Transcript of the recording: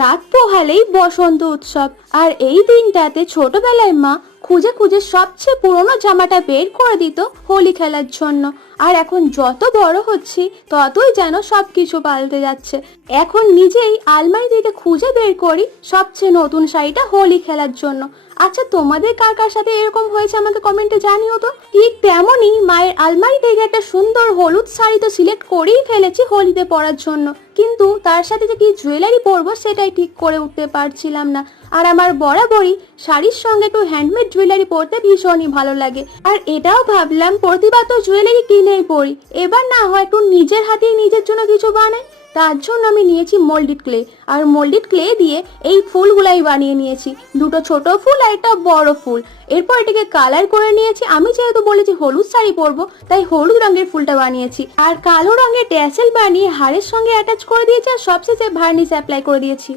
রাত পোহালেই বসন্ত উৎসব, আর এই দিনটাতে ছোটবেলায় মা খুঁজে খুঁজে সবচেয়ে পুরনো জামাটা বের করে দিত হোলি খেলার জন্য। আর এখন যত বড় হচ্ছি ততই যেন সবকিছু পাল্টে যাচ্ছে। এখন নিজেই আলমারি থেকে খুঁজে বের করি সবচেয়ে নতুন শাড়িটা হোলি খেলার জন্য। আচ্ছা, তোমাদের কার কার সাথে এরকম হয়েছে আমাকে কমেন্টে জানিও তো। ঠিক তেমনই মায়ের আলমারি থেকে একটা সুন্দর হলুদ শাড়ি তো সিলেক্ট করেই ফেলেছি হোলিতে পরার জন্য, কিন্তু তার সাথে যে কি জুয়েলারি পরবো সেটাই ঠিক করে উঠতে পারছিলাম না। আর আমার বরাবরই শাড়ির সঙ্গে একটু হ্যান্ডমেড জুয়েলারি পরতে ভীষণই ভালো লাগে। আর এটাও ভাবলাম প্রতিবার তো জুয়েলারি কিনেই পরি, এবার না হয় একটু নিজের হাতেই নিজের জন্য কিছু বানাই। তার জন্য আমি নিয়েছি মোল্ডেড ক্লে, আর মোল্ডেড ক্লে দিয়ে এই ফুলগুলাই বানিয়ে নিয়েছি, দুটো ছোট ফুল আর একটা বড় ফুল। এরপর এটাকে কালার করে নিয়েছি। আমি যেহেতু বলেছি হলুদ শাড়ি পরবো, তাই হলুদ রঙের ফুলটা বানিয়েছি, আর কালো রঙের ট্যাসেল বানিয়ে হাড়ের সঙ্গে অ্যাটাচ করে দিয়েছি, আর সবশেষে ভার্নিশ অ্যাপ্লাই করে দিয়েছি।